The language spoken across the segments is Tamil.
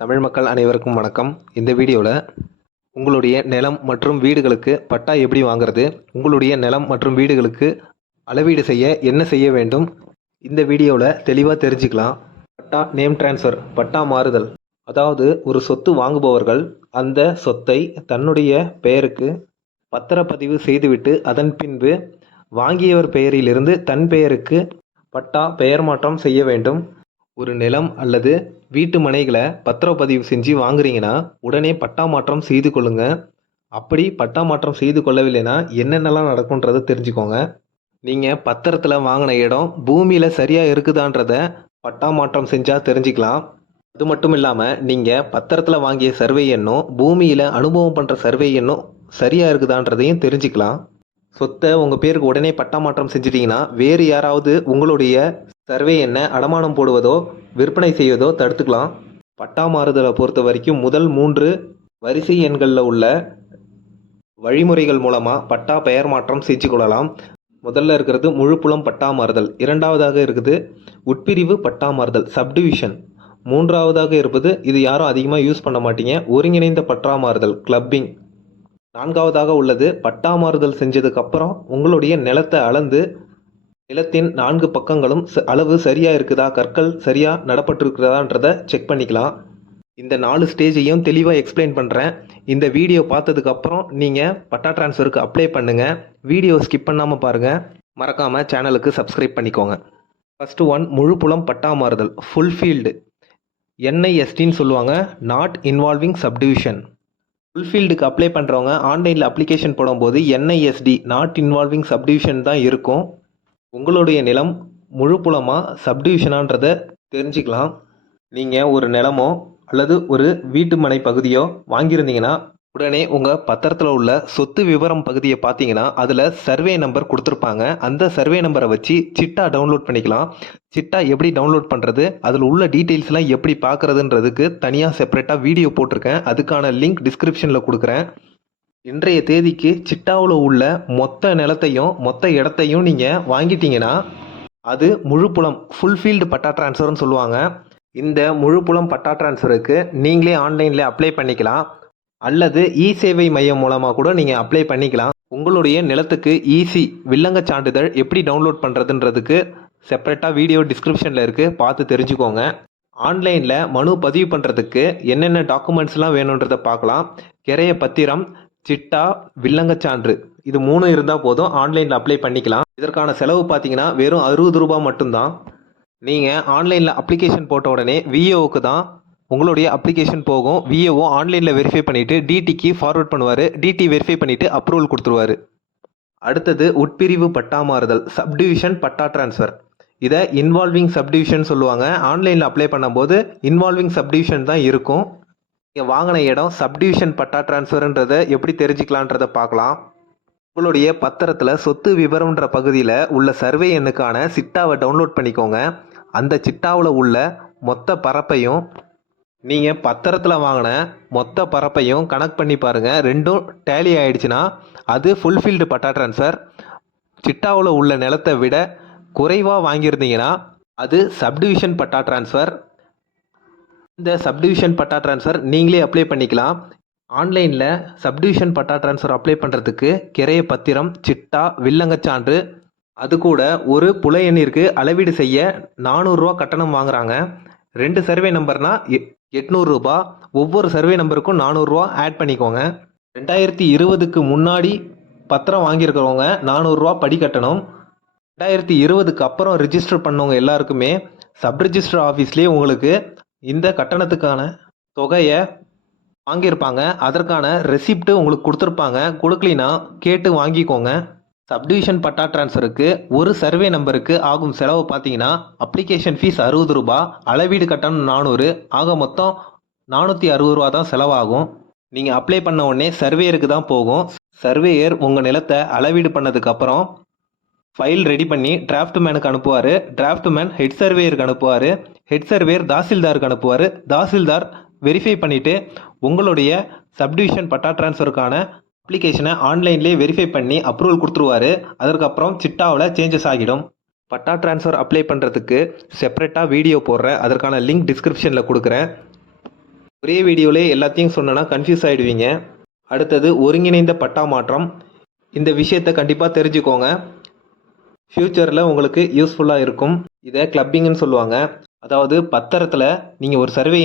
தமிழ் மக்கள் அனைவருக்கும் வணக்கம். இந்த வீடியோவில் உங்களுடைய நிலம் மற்றும் வீடுகளுக்கு பட்டா எப்படி வாங்குறது உங்களுடைய நிலம் மற்றும் வீடுகளுக்கு அளவீடு செய்ய என்ன செய்ய வேண்டும் இந்த வீடியோவில் தெளிவாக தெரிஞ்சுக்கலாம். பட்டா நேம் ட்ரான்ஸ்ஃபர் பட்டா மாறுதல். அதாவது ஒரு சொத்து வாங்குபவர்கள் அந்த சொத்தை தன்னுடைய பெயருக்கு பத்திரப்பதிவு செய்துவிட்டு அதன் பின்பு வாங்கியவர் பெயரிலிருந்து தன் பெயருக்கு பட்டா பெயர் மாற்றம் செய்ய வேண்டும். ஒரு நிலம் அல்லது வீட்டு மனைகளை பத்திரப்பதிவு செஞ்சு வாங்குறீங்கன்னா உடனே பட்டா மாற்றம் செய்து கொள்ளுங்க. அப்படி பட்டா மாற்றம் செய்து கொள்ளவில்லைன்னா என்னென்னலாம் நடக்கும்ன்றதை தெரிஞ்சுக்கோங்க. நீங்கள் பத்திரத்தில் வாங்கின இடம் பூமியில் சரியாக இருக்குதான்றத பட்டா மாற்றம் செஞ்சால் தெரிஞ்சுக்கலாம். அது மட்டும் இல்லாமல் நீங்கள் பத்திரத்தில் வாங்கிய சர்வே எண்ணும் பூமியில் அனுபவம் பண்ணுற சர்வே எண்ணும் சரியாக இருக்குதான்றதையும் தெரிஞ்சுக்கலாம். சொத்தை உங்கள் பேருக்கு உடனே பட்டா மாற்றம் செஞ்சிட்டிங்கன்னா வேறு யாராவது உங்களுடைய சர்வே என்ன அடமானம் போடுவதோ விற்பனை செய்வதோ தடுத்துக்கலாம். பட்டா மாறுதலை பொறுத்த வரைக்கும் முதல் மூன்று வரிசை எண்களில் உள்ள வழிமுறைகள் மூலமாக பட்டா பெயர் மாற்றம் செஞ்சு கொள்ளலாம் முதல்ல இருக்கிறது முழுப்புலம் பட்டா மாறுதல். இரண்டாவதாக இருக்குது உட்பிரிவு பட்டா மாறுதல் சப்டிவிஷன் மூன்றாவதாக இருப்பது இது யாரும் அதிகமாக யூஸ் பண்ண மாட்டீங்க. ஒருங்கிணைந்த பட்டா மாறுதல் கிளப்பிங் நான்காவதாக உள்ளது. பட்டா மாறுதல் செஞ்சதுக்கு அப்புறம் உங்களுடைய நிலத்தை அளந்து நிலத்தின் நான்கு பக்கங்களும் ச- அளவு சரியா இருக்குதா? கற்கள் சரியா நடப்பட்டிருக்கிறதான்றத செக் பண்ணிக்கலாம். இந்த நாலு ஸ்டேஜையும் தெளிவாக எக்ஸ்பிளைன் பண்ணுறேன் இந்த வீடியோ பார்த்ததுக்கப்புறம் நீங்கள் பட்டா ட்ரான்ஸ்ஃபருக்கு அப்ளை பண்ணுங்கள் வீடியோ ஸ்கிப் பண்ணாமல் பாருங்கள் மறக்காமல் சேனலுக்கு சப்ஸ்கிரைப் பண்ணிக்கோங்க. ஃபஸ்ட்டு ஒன் முழுப்புலம் பட்டா மாறுதல். ஃபுல்ஃபீல்டு என்ஐஎஸ்டின்னு சொல்லுவாங்க. நாட் இன்வால்விங் சப்டிவிஷன் ஃபுல்ஃபீல்டுக்கு அப்ளை பண்ணுறவங்க ஆன்லைனில் அப்ளிகேஷன் போடும்போது என்ஐஎஸ்டி நாட் இன்வால்விங் சப்டிவிஷன் தான் இருக்கும். உங்களுடைய நிலம் முழுப்புலமாக சப்டிவிஷனான்றதை தெரிஞ்சுக்கலாம். நீங்கள் ஒரு நிலமோ அல்லது ஒரு வீட்டு மனை பகுதியோ வாங்கியிருந்தீங்கன்னா உடனே உங்கள் பத்திரத்தில் உள்ள சொத்து விவரம் பகுதியை பார்த்தீங்கன்னா அதில் சர்வே நம்பர் கொடுத்துருப்பாங்க. அந்த சர்வே நம்பரை வச்சு சிட்டா டவுன்லோட் பண்ணிக்கலாம். சிட்டா எப்படி டவுன்லோட் பண்ணுறது அதில் உள்ள டீட்டெயில்ஸ்லாம் எப்படி பார்க்குறதுன்றதுக்கு தனியாக செப்பரேட்டாக வீடியோ போட்டிருக்கேன். அதுக்கான லிங்க் டிஸ்கிரிப்ஷனில் கொடுக்குறேன். இன்றைய தேதிக்கு சிட்டாவில் உள்ள மொத்த நிலத்தையும் மொத்த இடத்தையும் நீங்கள் வாங்கிட்டீங்கன்னா அது முழுப்புலம் ஃபுல்ஃபீல்டு பட்டா ட்ரான்ஸ்ஃபர்னு சொல்லுவாங்க. இந்த முழுப்புலம் பட்டா ட்ரான்ஸ்ஃபருக்கு நீங்களே ஆன்லைனில் அப்ளை பண்ணிக்கலாம். அல்லது இ சேவை மையம் மூலமாக கூட நீங்கள் அப்ளை பண்ணிக்கலாம். உங்களுடைய நிலத்துக்கு ஈஸி வில்லங்க சான்றிதழ் எப்படி டவுன்லோட் பண்ணுறதுன்றதுக்கு செப்பரேட்டாக வீடியோ டிஸ்கிரிப்ஷனில் இருக்குது பார்த்து தெரிஞ்சுக்கோங்க. ஆன்லைனில் மனு பதிவு பண்ணுறதுக்கு என்னென்ன டாக்குமெண்ட்ஸ்லாம் வேணுன்றதை பார்க்கலாம். கிரைய பத்திரம் சிட்டா வில்லங்க சான்று. இது மூணு இருந்தால் போதும். ஆன்லைனில் அப்ளை பண்ணிக்கலாம். இதற்கான செலவு பார்த்தீங்கன்னா வெறும் அறுபது ரூபாய் மட்டும்தான். நீங்கள் ஆன்லைனில் அப்ளிகேஷன் போட்ட உடனே விஏஓக்கு தான் உங்களுடைய அப்ளிகேஷன் போகும். விஏஓ ஆன்லைனில் வெரிஃபை பண்ணிவிட்டு டிடிக்கு ஃபார்வர்ட் பண்ணுவார். டிடி வெரிஃபை பண்ணிவிட்டு அப்ரூவல் கொடுத்துருவாரு. அடுத்தது உட்பிரிவு பட்டா மாறுதல். சப்டிவிஷன் பட்டா ட்ரான்ஸ்ஃபர் இதை இன்வால்விங் சப்டிவிஷன் சொல்லுவாங்க. ஆன்லைனில் அப்ளை பண்ணும்போது இன்வால்விங் சப்டிவிஷன் தான் இருக்கும். நீங்கள் வாங்கின இடம் சப்டிவிஷன் பட்டா ட்ரான்ஸ்ஃபர்ன்றதை எப்படி தெரிஞ்சுக்கலான்றதை பார்க்கலாம். உங்களுடைய பத்திரத்தில் சொத்து விவரம்ன்ற பகுதியில் உள்ள சர்வே எண்ணுக்கான சிட்டாவை டவுன்லோட் பண்ணிக்கோங்க. அந்த சிட்டாவில் உள்ள மொத்த பரப்பையும் நீங்கள் பத்திரத்தில் வாங்கின மொத்த பரப்பையும் கனெக்ட் பண்ணி பாருங்கள் ரெண்டும் டேலி ஆயிடுச்சுன்னா அது ஃபுல்ஃபில்டு பட்டா ட்ரான்ஸ்ஃபர் சிட்டாவில் உள்ள நிலத்தை விட குறைவாக வாங்கியிருந்தீங்கன்னா அது சப்டிவிஷன் பட்டா ட்ரான்ஸ்ஃபர் இந்த சப்டிவிஷன் பட்டா ட்ரான்ஸ்ஃபர் நீங்களே அப்ளை பண்ணிக்கலாம். ஆன்லைனில் சப்டிவிஷன் பட்டா ட்ரான்ஸ்ஃபர் அப்ளை பண்ணுறதுக்கு கிரைய பத்திரம் சிட்டா வில்லங்கச் சான்று அது கூட ஒரு புலையண்ணிற்கு அளவீடு செய்ய நானூறுரூவா கட்டணம் வாங்குறாங்க. ரெண்டு சர்வே நம்பர்னா எ- எட்நூறுரூபா ஒவ்வொரு சர்வே நம்பருக்கும் நானூறுரூவா ஆட் பண்ணிக்கோங்க. ரெண்டாயிரத்தி இருபதுக்கு முன்னாடி பத்திரம் வாங்கியிருக்கிறவங்க நானூறுரூவா படி கட்டணும். ரெண்டாயிரத்தி இருபதுக்கு அப்புறம் ரிஜிஸ்டர் பண்ணவங்க எல்லாருக்குமே சப் ரிஜிஸ்டர் ஆஃபீஸ்லேயே உங்களுக்கு இந்த கட்டணத்துக்கான தொகையை வாங்கியிருப்பாங்க. அதற்கான ரெசிப்ட் உங்களுக்கு கொடுத்துருப்பாங்க. கொடுக்கலினா கேட்டு வாங்கிக்கோங்க. சப்டிவிஷன் பட்டா ட்ரான்ஸ்ஃபருக்கு ஒரு சர்வே நம்பருக்கு ஆகும் செலவு பார்த்தீங்கன்னா அப்ளிகேஷன் ஃபீஸ் அறுபது ரூபா அளவீடு கட்டணம் நானூறு ஆக மொத்தம் நானூற்றி அறுபது ரூபா தான் செலவாகும். நீங்கள் அப்ளை பண்ண உடனே சர்வேயருக்கு தான் போகும். சர்வேயர் உங்கள் நிலத்தை அளவீடு பண்ணதுக்கப்புறம் ஃபைல் ரெடி பண்ணி டிராஃப்ட் மேனுக்கு அனுப்புவார். டிராஃப்ட் மேன் ஹெட் சர்வேயருக்கு அனுப்புவார். ஹெட் சர்வேயர் தாசில்தாருக்கு அனுப்புவார். தாசில்தார் வெரிஃபை பண்ணிவிட்டு உங்களுடைய சப்டிவிஷன் பட்டா ட்ரான்ஸ்ஃபருக்கான அப்ளிகேஷனை ஆன்லைன்லேயே வெரிஃபை பண்ணி அப்ரூவல் கொடுத்துருவாரு. அதற்கப்புறம் சிட்டாவில் சேஞ்சஸ் ஆகிடும். பட்டா ட்ரான்ஸ்ஃபர் அப்ளை பண்ணுறதுக்கு செப்பரேட்டாக வீடியோ போடுறேன். அதற்கான லிங்க் டிஸ்கிரிப்ஷனில் கொடுக்குறேன். ஒரே வீடியோவிலே எல்லாத்தையும் சொன்னேன்னா கன்ஃபியூஸ் ஆகிடுவீங்க அடுத்தது ஒருங்கிணைந்த பட்டா மாற்றம். இந்த விஷயத்தை கண்டிப்பாக தெரிஞ்சுக்கோங்க. ஃப்யூச்சரில் உங்களுக்கு யூஸ்ஃபுல்லாக இருக்கும். இதை கிளப்பிங்னு சொல்லுவாங்க. அதாவது பத்திரத்தில் நீங்கள் ஒரு சர்வே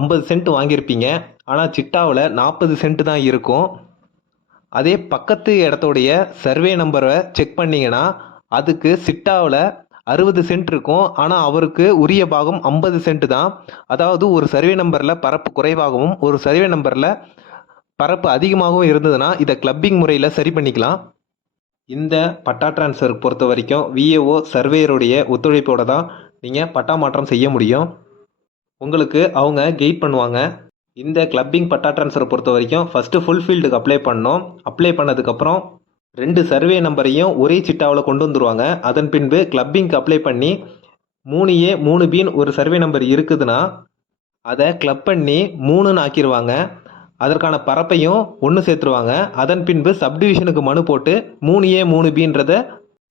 ஐம்பது சென்ட் வாங்கியிருப்பீங்க. ஆனால் சிட்டாவில் நாற்பது சென்ட் தான் இருக்கும். அதே பக்கத்து இடத்தோடைய சர்வே நம்பரை செக் பண்ணீங்கன்னா அதுக்கு சிட்டாவில் அறுபது சென்ட் இருக்கும். ஆனால் அவருக்கு உரிய பாகம் ஐம்பது சென்ட் தான். அதாவது ஒரு சர்வே நம்பரில் பரப்பு குறைவாகவும் ஒரு சர்வே நம்பரில் பரப்பு அதிகமாகவும் இருந்ததுன்னா இதை கிளப்பிங் முறையில் சரி பண்ணிக்கலாம். இந்த பட்டா டிரான்ஸ்ஃபர் பொறுத்த வரைக்கும் விஏஓ சர்வேயருடைய ஒத்துழைப்போடு தான் நீங்கள் பட்டா மாற்றம் செய்ய முடியும். உங்களுக்கு அவங்க கைட் பண்ணுவாங்க. இந்த கிளப்பிங் பட்டா ட்ரான்ஸ்ஃபர் பொறுத்த வரைக்கும் ஃபஸ்ட்டு ஃபுல் ஃபீல்டுக்கு அப்ளை பண்ணோம். அப்ளை பண்ணதுக்கப்புறம் ரெண்டு சர்வே நம்பரையும் ஒரே சிட்டாவில் கொண்டு வந்துருவாங்க. அதன் பின்பு கிளப்பிங்க்கு அப்ளை பண்ணி மூணு ஏ மூணு பின்னு ஒரு சர்வே நம்பர் இருக்குதுன்னா அதை கிளப் பண்ணி மூணுன்னு ஆக்கிடுவாங்க அதற்கான பரப்பையும் ஒன்று சேர்த்துருவாங்க. அதன் பின்பு சப்டிவிஷனுக்கு மனு போட்டு மூணு ஏ மூணு பின்றத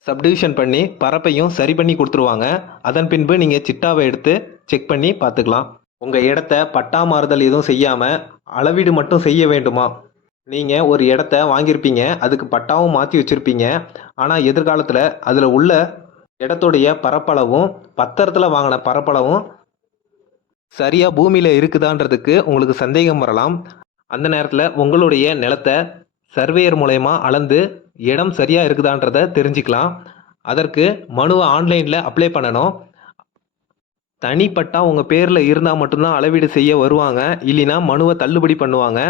சப்டிவிஷன் பண்ணி பரப்பையும் சரி பண்ணி கொடுத்துருவாங்க. அதன் பின்பு நீங்கள் சிட்டாவை எடுத்து செக் பண்ணி பார்த்துக்கலாம். உங்கள் இடத்த பட்டா மாறுதல் எதுவும் செய்யாமல் அளவீடு மட்டும் செய்ய வேண்டுமா? நீங்கள் ஒரு இடத்த வாங்கியிருப்பீங்க அதுக்கு பட்டாவும் மாற்றி வச்சுருப்பீங்க. ஆனால் எதிர்காலத்தில் அதில் உள்ள இடத்துடைய பரப்பளவும் பத்திரத்தில் வாங்கின பரப்பளவும் சரியாக பூமியில் இருக்குதான்றதுக்கு உங்களுக்கு சந்தேகம் வரலாம். அந்த நேரத்தில் உங்களுடைய நிலத்தை சர்வேயர் மூலயமா அளந்து இடம் சரியாக இருக்குதான்றதை தெரிஞ்சுக்கலாம். அதற்கு மனுவை ஆன்லைனில் அப்ளை பண்ணணும். தனிப்பட்டா உங்கள் பேரில் இருந்தால் மட்டும்தான் அளவீடு செய்ய வருவாங்க. இல்லைனா மனுவை தள்ளுபடி பண்ணுவாங்க.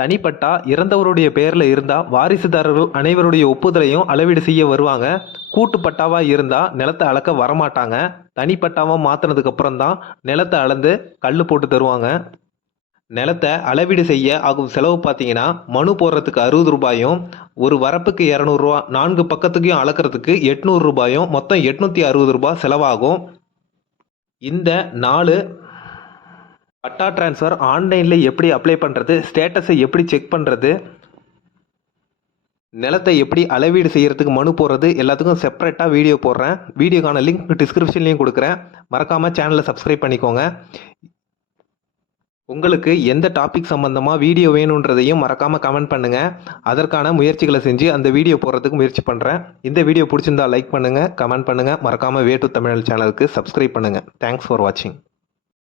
தனிப்பட்டா இறந்தவருடைய பேரில் இருந்தால் வாரிசுதாரர்கள் அனைவருடைய ஒப்புதலையும் அளவீடு செய்ய வருவாங்க. கூட்டு பட்டாவாக இருந்தால் நிலத்தை அளக்க வரமாட்டாங்க. தனிப்பட்டாவாக மாற்றினதுக்கு அப்புறம் தான் நிலத்தை அளந்து கல் போட்டு தருவாங்க. நிலத்தை அளவீடு செய்ய ஆகும் செலவு பார்த்தீங்கன்னா மனு போடுறதுக்கு அறுபது ரூபாயும் ஒரு வரப்புக்கு இரநூறுவா நான்கு பக்கத்துக்கும் அளக்கிறதுக்கு எட்நூறு ரூபாயும் மொத்தம் எட்நூற்றி அறுபது ரூபாய் செலவாகும். இந்த நாலு பட்டா ட்ரான்ஸ்ஃபர் ஆன்லைனில் எப்படி அப்ளை பண்ணுறது ஸ்டேட்டஸை எப்படி செக் பண்ணுறது நிலத்தை எப்படி அளவீடு செய்கிறதுக்கு மனு போடுறது எல்லாத்துக்கும் செப்பரேட்டாக வீடியோ போடுறேன். வீடியோக்கான லிங்க் டிஸ்கிரிப்ஷன்லேயும் கொடுக்குறேன். மறக்காமல் சேனலை சப்ஸ்கிரைப் பண்ணிக்கோங்க. உங்களுக்கு எந்த டாபிக் சம்மந்தமாக வீடியோ வேணுன்றதையும் மறக்காமல் கமெண்ட் பண்ணுங்கள் அதற்கான முயற்சிகளை செஞ்சு அந்த வீடியோ போடுறதுக்கு முயற்சி பண்ணுறேன் இந்த வீடியோ பிடிச்சிருந்தா லைக் பண்ணுங்கள் கமெண்ட் பண்ணுங்கள் மறக்காமல் வே டு தமிழ் சேனலுக்கு சப்ஸ்கிரைப் பண்ணுங்கள் தேங்க்ஸ் ஃபார் வாட்சிங்